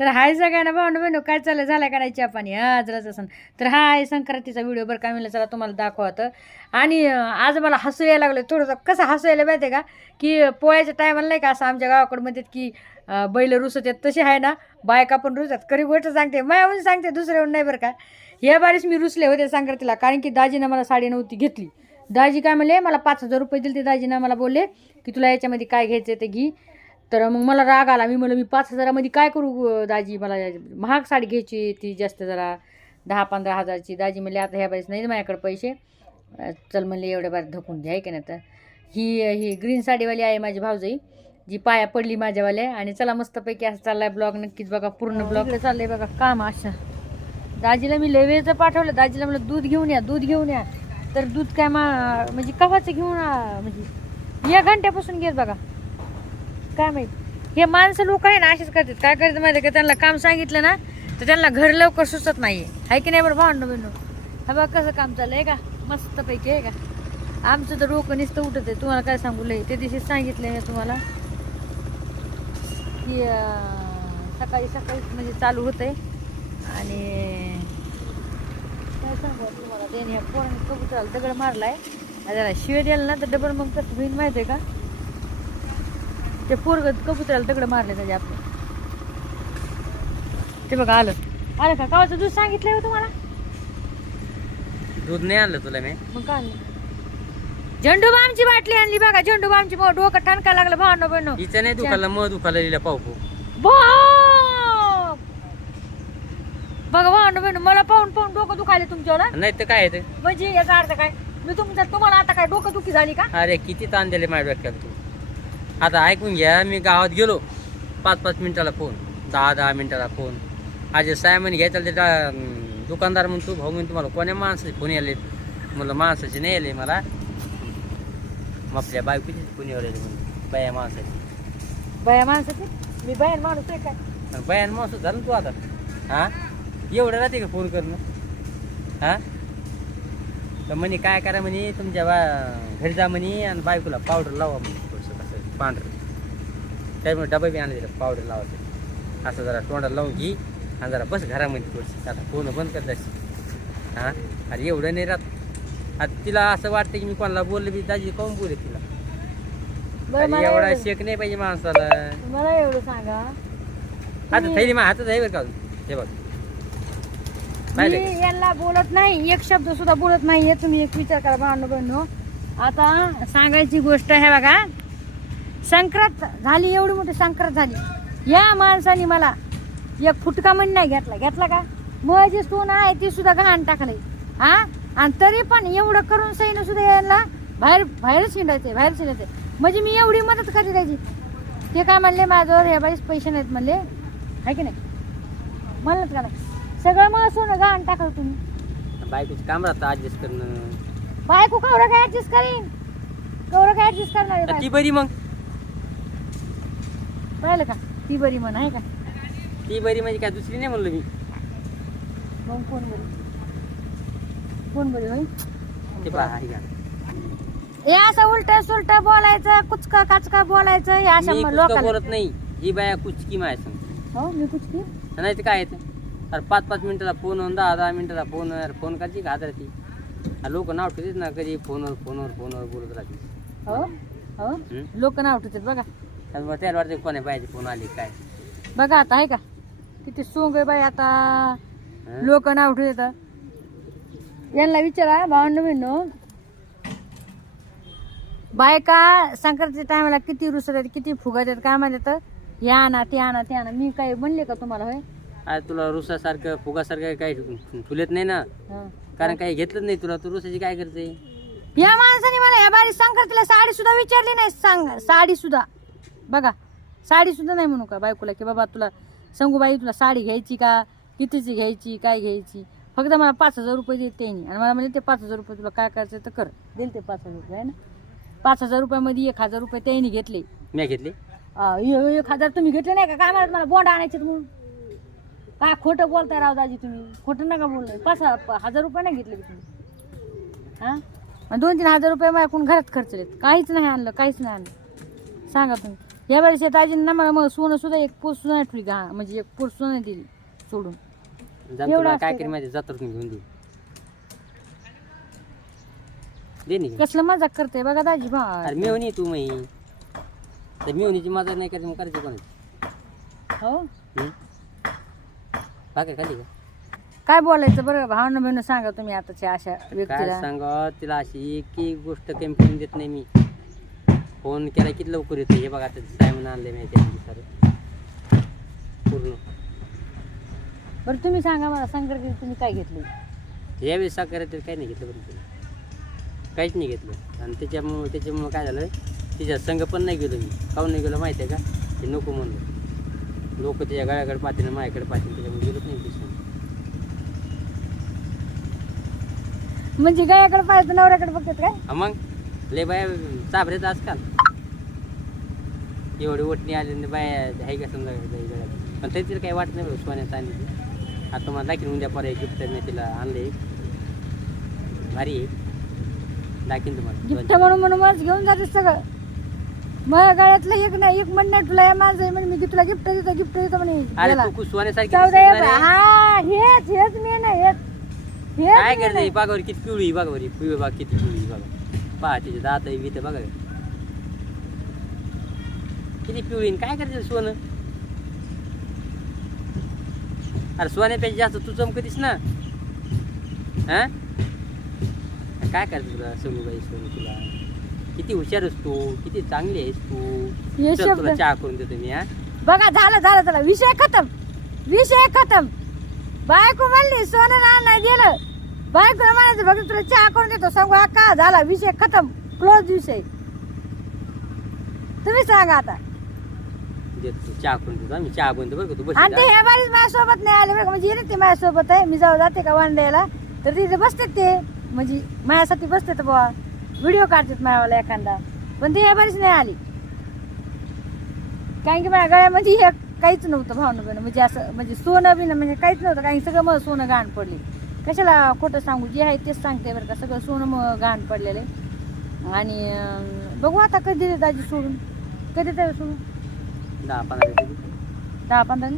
तर हाय सगळ्यांना भावंड बहिणू काय चाललं झालं का नाही पाणी? हा जरा असं तर हा आहे संक्रांतीचा व्हिडिओ बरं काय म्हणलं चला तुम्हाला दाखवतं आणि आज मला हसू यायला लागलं थोडंसं कसं हसू यायला माहिती आहे का? की पोळ्याच्या टायमाला नाही का असं आमच्या गावाकडे म्हणतात की बैल रुसत आहेत. तसे आहे ना. बायका पण रुसतात. खरी गोष्ट सांगते. मायाहून सांगते दुसऱ्याहून नाही बरं का. ह्या बारीस मी रुसले होते संक्रांतीला. कारण की दाजीनं मला साडी नव्हती घेतली. दाजी काय म्हणले मला पाच हजार रुपये दिले ते दाजीनं मला बोलले की तुला याच्यामध्ये काय घ्यायचं ते घी. तर मग मला राग आला. मी म्हणलं मी पाच हजारामध्ये काय करू दाजी? मला महाग साडी घ्यायची ती जास्त जरा. दहा पंधरा हजारची. दाजी म्हणले आता ह्या बाईस नाही माझ्याकडे पैसे. चल म्हणले एवढ्या बार धकून घ्या की नाही तर. ही ही ग्रीन साडीवाली आहे माझी भाऊजाई जी पाया पडली माझ्यावाल्या. आणि चला मस्तपैकी असं चाललाय ब्लॉग. नक्कीच बघा पूर्ण ब्लॉग. चाललंय बघा काम अशा. दाजीला मी लेवेचं पाठवलं. दाजीला म्हणलं दूध घेऊन या दूध घेऊन या. तर दूध काय मा म्हणजे कवाचं घेऊन म्हणजे या घंट्यापासून घेत बघा. काय माहीत? हे माणसं लोक आहे ना असेच करतात. काय करतात माहिती आहे का? त्यांना काम सांगितलं ना तर त्यांना घर लवकर सुचत नाही आहे की नाही बरं भावंड बिंडू हा बघ कसं काम चाललं आहे का? मस्तपैकी आहे का? आमचं तर डोकं नुसतं उठत आहे. तुम्हाला काय सांगू लय. ते दिवशी सांगितलं मी तुम्हाला की सकाळी सकाळी म्हणजे चालू होतंय. आणि काय सांगू तुम्हाला? त्याने ह्या पोराने कबुतराला दगड मारला आहे त्याला शिव द्यायला ना तर डबल मग कसं होईल माहिती आहे का? ते पोरग कबुतराला दगड मारले त्याच्या आपले. ते बघा आलं. आलं का? कावाचं दूध सांगितलंय हो तुम्हाला? दूध नाही आणलं तुला मी. मग काय आणलं? झेंडूबामची बाटली आणली बघा. झेंडूबामची मग डोकं ठणका लागलं भावनो बहिणो. हिचं नाही दुखाला मग दुखाला लिहिला पाहू! बघा भावनो बहिणो मला पाहून पाहून डोकं दुखायले तुमच्याला नाही तर काय आहे ते? म्हणजे याचा अर्थ काय? मी तुमच्या तुम्हाला आता काय डोकं दुखी झाली का? अरे किती ताण दिले माझ्या डोक्याला तू? आता ऐकून घ्या मी गावात गेलो. पाच पाच मिनिटाला फोन दहा दहा मिनिटाला फोन. आज सायमन घ्यायचा ते दा- अं, दुकानदार म्हणतो भाऊ म्हणतो तुम्हाला कोण्या माणसाचे फोन आले म्हणलं माणसाचे नाही आले मला. मग आपल्या बायकोचे फोन आले म्हणून बाया माणसाचे. बाया माणसाची? मी बाहेर माणूस आहे काय? बायान माणूस झालं तू आता? हा? एवढं राहते का फोन करणं? हा? तर म्हणे काय करा म्हणे तुमच्या बा घरी जा म्हणे आणि बायकोला पावडर लावा म्हणे. पांढरं. त्यामुळे डबा बी आणले पावडर लावायचं. असं जरा तोंडाला लावून घे आणि जरा बस घरामध्ये थोडंसं आता फोन बंद कर जाशी हा? अरे एवढं नाही राहत. आता तिला असं वाटतं की मी कोणाला बोललं बी दाजी काऊन बोले तिला? अरे एवढा शेक नाही पाहिजे माणसाला. मला एवढं सांगा. आता थैली माझ्या हातात आहे बरं का. हे बघ? मी यांना बोलत नाही. एक शब्द सुद्धा बोलत नाहीये. तुम्ही एक विचार करा भावनो बहिणो आता सांगायची गोष्ट आहे बघा. संक्रांत झाली एवढी मोठी संक्रांत झाली. या माणसाने मला एक फुटका म्हण नाही घेतला. घेतला का? जे सोनं आहे ते सुद्धा घाण टाकलंय. हा? आणि तरी पण एवढं करून सैन सुद्धा यांना बाहेर बाहेरच हिंडायचंय बाहेर हिंडायचंय म्हणजे मी एवढी मदत करी द्यायची? ते काय म्हणले माझ्यावर ह्या बाईस पैसे नाहीत म्हणले. आहे की नाही? म्हणलं का सगळं मग सोनं घाण टाकलं तुम्ही. बायकोचं काम राहतं ऍडजस्ट करणं. बायको कवरं काय ऍडजस्ट करीन? कवरं काय ऍडजस्ट करणार ती? बरी मग? पाहिलं का? ती बरी म्हण आहे का? ती बरी म्हणजे काय दुसरी नाही म्हणलं मी. मग कोण बरी? कोण बरी होई ते पहा, हे घ्या. हे असं उलट सुलट बोलायचं कुचका काचका बोलायचं हे अशा मी म- कुचकं लोकांना बोलत नाही. ही बाया कुचकी माय सांग. हो मी नाही ते काय येतं? अरे पाच पाच मिनिटाला फोन दहा दहा मिनिटाला फोन अरे फोन करायची का ती? लोक नाव ठेवतात ना कधी फोनवर फोनवर फोनवर बोलत राहते हो हो. हम्म? लोक नाव ठेवतात बघा. त्यामुळे त्याला वाटतं कोण्या बायाचे फोन आले काय? बघा आता आहे का? किती सोंग आहे बाई आता. हं? लोक नाव ठेवतात. यांना विचारा भावंड बहिणो बायका संक्रांतीच्या टायमाला किती रुसत आहेत किती फुगत आहेत काय म्हणतात? या आणा ते आणा ते आणा मी काय म्हणले का तुम्हाला होय? तुला रुसासारखं फुगासारखं काही फुलेत नाही ना? हं. कारण काही घेतलंच नाही तुला तू रुसाची काय करते? या माणसाने मला या बारी संक्रांतीला साडी सुद्धा विचारली नाही सांग साडी सुद्धा. बघा साडी सुद्धा नाही म्हणू का बायकोला की बाबा तुला सांगू बाई तुला साडी घ्यायची का? कितीची घ्यायची? काय घ्यायची? फक्त मला पाच हजार रुपये देत त्यांनी. आणि मला म्हणजे ते पाच हजार रुपये तुला काय करायचं तर कर. दिल ते पाच हजार रुपये आहे ना? पाच हजार रुपयामध्ये एक हजार रुपये त्यांनी घेतले. मी घेतली. ए- एक हजार तुम्ही घेतले नाही का? काय म्हणत मला बोंड आणायचे म्हणून. काय खोटं बोलताय राव दाजी तुम्ही? खोटं नका बोललोय पाच ह- हजार रुपये नाही घेतले का तुम्ही. हा? आणि दोन तीन हजार रुपये माझ्याकडून घरात खर्चलेत. काहीच नाही आणलं काहीच नाही आणलं. सांगा तुम्ही. या वेळेस दाजीनं ना मला मग सोनं सुद्धा एक पोस सुद्धा नाही ठेवली घा म्हणजे एक पोस सुद्धा नाही दिली सोडून. तुला काय का? करी जत्रातून घेऊन देऊ. दे? कसलं मजाक करते बघा दाजी बा अरे मेवणी तू मी तर मेवणीची मजा नाही करायची मग करायची कोणाची? हो? हं? बाकी खाली का? काय बोलायचं बरं? भावना बहिण सांगा तुम्ही आताच्या अशा काय व्यक्तीला. सांग तिला अशी एक एक गोष्ट कमी करून देत नाही मी. फोन केला किती लवकर येतो हे बघा आता सायमन आणले माहिती सर. पूर्ण. बरं तुम्ही सांगा मला संक्रांती तुम्ही काय घेतली? यावेळेस साखर काही नाही घेतलं बरं तिला काहीच नाही घेतलं. आणि त्याच्यामुळं त्याच्यामुळं काय झालं तिच्या संघ पण नाही गेलो मी. काहून नाही गेलो माहिती आहे का? ते नको म्हणलं लोक त्याच्या गळ्याकडे पाहते ना माझ्याकडे पाहते त्याच्यामुळे गेलोच नाही तिच्या. म्हणजे गायाकडे पाहायचं नवऱ्याकडे बघतात काय? हा मग? लय बाया चाबरेत आजकाल एवढी ओटणी आली आणि बाया आहे का समजा पण तरी तिला काही वाटत नाही आणली ती. आता मला दाखीन उद्या पर्याय गिफ्ट मी तिला आणले भारी आहे. दाखीन तुम्हाला. गिफ्ट म्हणून म्हणून मलाच घेऊन जाते सगळं. मग गळ्यातलं एक नाही एक म्हणणार तुला या माझं आहे म्हणे. मी तुला गिफ्ट देतो गिफ्ट देतो म्हणे. अरे. तू सोन्यासारखी ना. हा हेच हेच मी हेच हेच. काय करते. बागावर किती पिवळी बागावर पिवळी बाग किती पिवळी बघा पहा तिचे दात बित बघा किती पिवळी काय करते सोनं? अरे सोन्यापेक्षा जास्त तू चमकतीस ना. हा? काय करते तुला समूबाई सोनं तुला? किती हुशार आहेस तू किती चांगली आहेस तू. हे तुला चहा करून देतो मी हा. बघा झालं झालं झालं. विषय खतम. विषय खतम. बायको म्हणली सोनं नाही दिलं. बायकोला म्हणायचं बघ तुला चहा करून देतो. सांगू हा का झाला? विषय खतम. क्लोज विषय. तुम्ही सांगा आता. देतो चहा करून देतो. हा. मी चहा बनतो बरं का? तू आणि ते बस ह्या बारीच माझ्यासोबत नाही आले बरं का? म्हणजे येते ते माझ्यासोबत आहे. मी जाऊ जाते का वांड्याला तर तिथे बसते ते. म्हणजे माझ्यासाठी बसते बुवा. व्हिडिओ काढतात माझ्यावाला एखादा. पण ते ह्या बारीच नाही आली. कारण की माझ्या गळ्यामध्ये हे काहीच नव्हतं भावना बिवणं म्हणजे असं म्हणजे सोनं बिनं म्हणजे काहीच नव्हतं. कारण की सगळं मग सोनं घाण पडली. कशाला खोटं सांगू? जे आहे तेच सांगते बरं का. सगळं सोनं मग घाण पडलेलं आहे. आणि बघू आता कधी देते दाजी सोडून. कधी देते सोडून? दहा पंधरा दहा पंधरा?